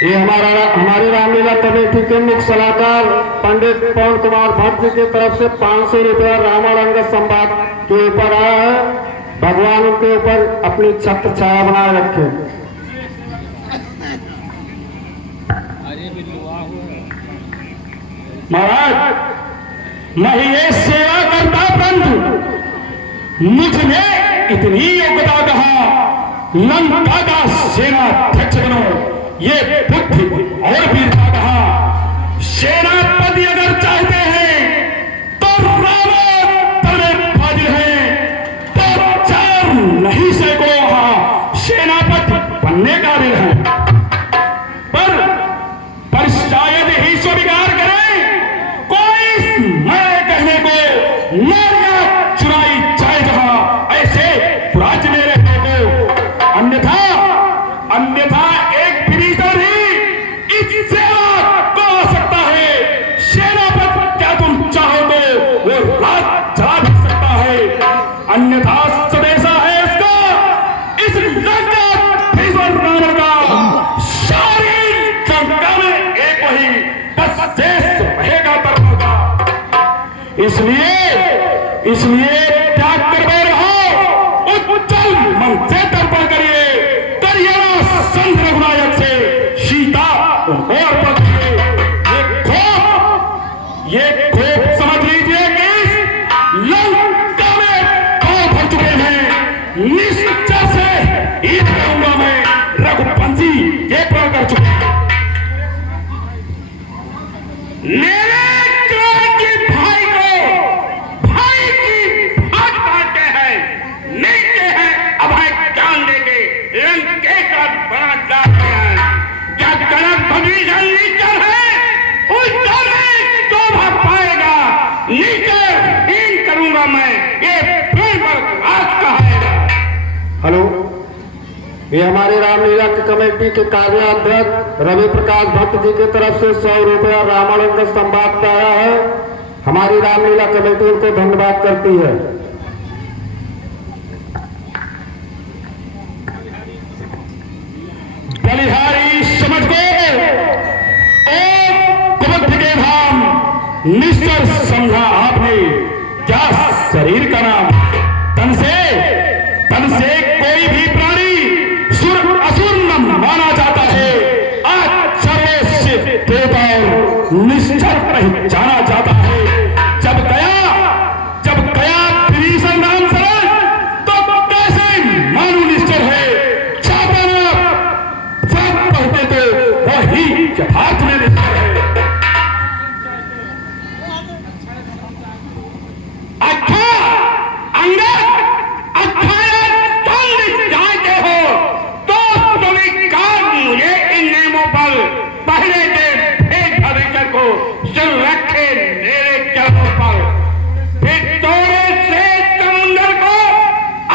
ये हमारी रामलीला कमेटी के मुख्य सलाहकार पंडित पवन कुमार भट्ट जी की तरफ से 500 रुपया रावण अंग संवाद के ऊपर आया है। भगवान उनके ऊपर अपनी छत्र छाया बनाए रखे। महाराज मैं ये सेवा करता परंतु मुझने इतनी योग्यता कहा लंका का सेनाध्यक्ष बनो, ये बुद्धि और वीरता कहा। सेनापति अगर चाहते हैं तो रावण पर फाजिल है, तो 4 नहीं सैकड़ों वहां सेनापति बनने काबिल है। पर शायद ही स्वीकार करें कोई मैं कहने को नारियां चुराई जाए जहां ऐसे राज्य में रहने को, अन्यथा एक विभीषण ही इस सेवा को आ सकता है। सेनापति क्या तुम चाहो तो वो राज चला भी सकता है, अन्यथा स्वदेशा है इसका, इस लंका भीषण रावण का सारी लंका में एक वही बस देश रहेगा धर्म का। इसलिए त्याग कर बैठ रहो, उज्जवल मन से तर्पण करिए, संत रघुनायक से सीता उनको अर्पण करिए। ये खोप समझ लीजिए कि लंका में पांव भर चुके हैं। निश्चय से ईद करूंगा मैं, रघुवंशी ये प्रण कर चुके हैं। मेरे की भाई को भाई की भाग बांटते हैं, मिलते हैं अभय ज्ञान देके लंके का बना जाते हैं। क्या जनक भविष्य नीचर है, उस दर में शोभा पाएगा। नीचर हीन करूंगा मैं, ये प्रेम पर आज कहेगा। हेलो, ये हमारी रामलीला की कमेटी के कार्याध्यक्ष रवि प्रकाश भट्ट जी की तरफ से 100 रुपया रावण अंग संवाद पे आया है। हमारी रामलीला कमेटी उनको धन्यवाद करती है। बलिहारी समझ गो कुबद्ध के धाम, निश्चर समझा आपने क्या शरीर का नाम। तन से कोई भी प्राणी सुर असुर न माना जाता है। आज सर्वस्य देवता निश्चर पहचाना जाता है। जब गया विभीषण राम शरण, तो कैसे मानू निश्चर है। कहते तो वही यथार्थ में निश्चर है। पहले के भेद भविष्य को सिर रखे मेरे चरणों पर, फिर तोड़े से समुंदर को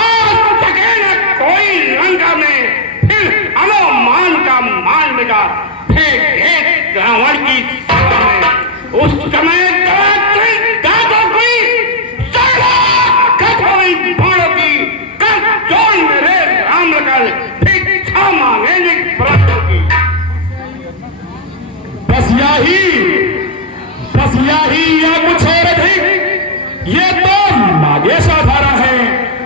आज सके न कोई लंका में। फिर अनुमान का मान मिला फिर एक रावण की सेवा में। उस समय दादों की बाणों की कर जोड़ मेरे राम लगल भिक्षा मांगे प्राणों की। बस यही या कुछ और अधिक ये तो मागे साधारण है।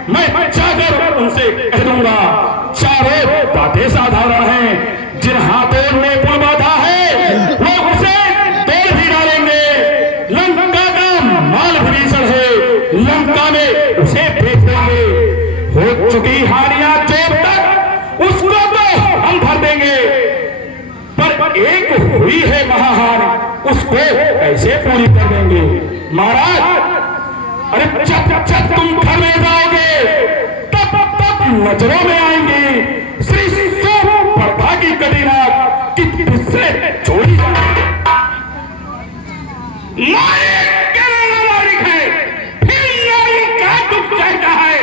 मैं जाकर उनसे कह दूंगा, चारों बातें साधारण हैं। जिन हाथों ने पुल बांधा है वो उसे तोड़ भी डालेंगे। लंका का माल विभीषण है, लंका में उसे भेज देंगे। हो चुकी हानियां चोर तक उसको तो हम भर देंगे, पर एक हुई है महाहानि, उसको कैसे पूरी कर देंगे। महाराज अरे जब तुम घर में जाओगे तब नजरों में आएंगे श्री प्रभा की कदीनाथ किससे जोड़ी मालिक है। फिर मालिक का दुख सहता है,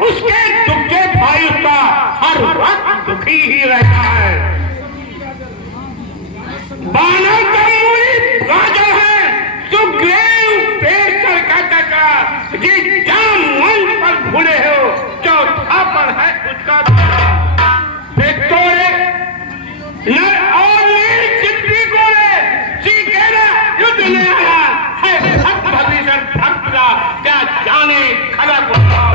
उसके दुख के भाई उसका हर वक्त दुखी ही रहता है। बानर का मूली गाजर है, सुग्रीव पेड़ कर काटा जिस जाम मंच पर भूले हो, चौथा पर है उसका तोड़े और आने खलक उठाओ।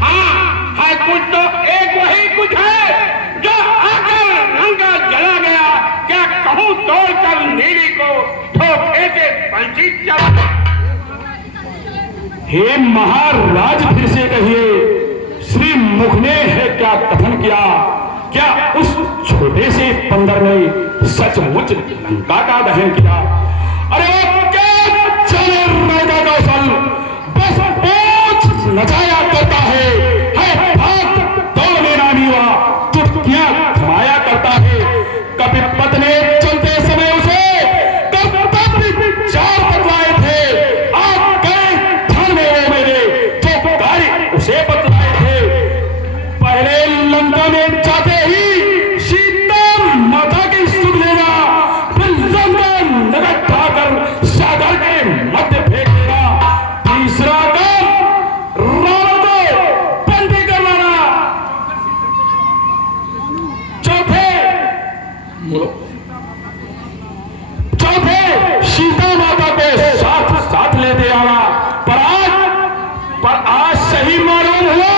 हाँ है कुछ तो एक वही कुछ है जो आकर लंका जला गया। क्या कहूँ तोड़कर नीली को धोखे से पंछी चला। हे महाराज फिर से कहिए, श्री मुख ने है क्या कथन किया? क्या उस छोटे से बंदर ने सचमुच लंका का दहन किया? अरे क्या चले राजा कौशल बस पोंछ नचाया करता है भाग दौड़ में ना नीवा चुटकियां थमाया करता है। कभी पत्ने चलते समय उसे कर्तव्य चार बतलाए थे, आप गए धन में वो मेरे जो कार्य उसे बतलाए थे। पहले लंका में जाते ही सीता माता की सुध लेगा, फिर लंका नगर ढाकर सागर के मध्य फेंक देगा। तीसरा काम रावण को बंदी कर लाना। चौथे सीता माता को साथ साथ लेते आना। पर आज सही मालूम हुआ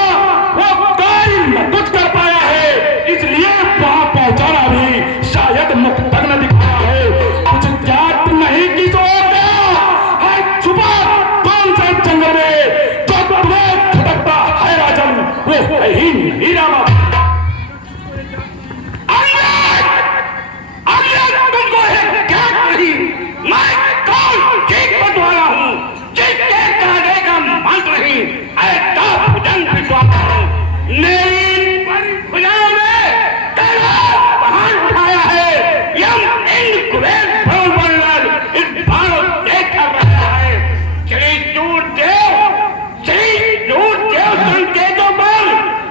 वो कार्य न कुछ कर पाया है, इसलिए वहां पहुंचाना भी शायद मुख तक न दिखाया है। कुछ ज्ञात नहीं किस ओर गया है, छुपा कौन से जंगल में जो तुम्हें खटकता है राजन, वो है ही नहीं रामा। तुमको है क्या नहीं, मैं कौन ठीक बतवाला हूँ जिसके कहने का मंत्र नहीं ऐसा भुजंग पिटवाता हूँ। मेरी भुजाओं में कैलाश पहाड़ उठाया है, यम इंद्र कुबेर भवन बनकर इस बाणों से कर रहा है। श्री सूर्यदेव संकेतों पर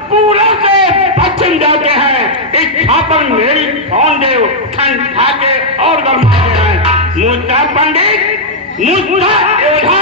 पूरा से पश्चिम जाते हैं। इस छापर मेरी कौन देव ठंड खाके और गर्माते हैं। मुद्दा पंडित मुद्दा योधा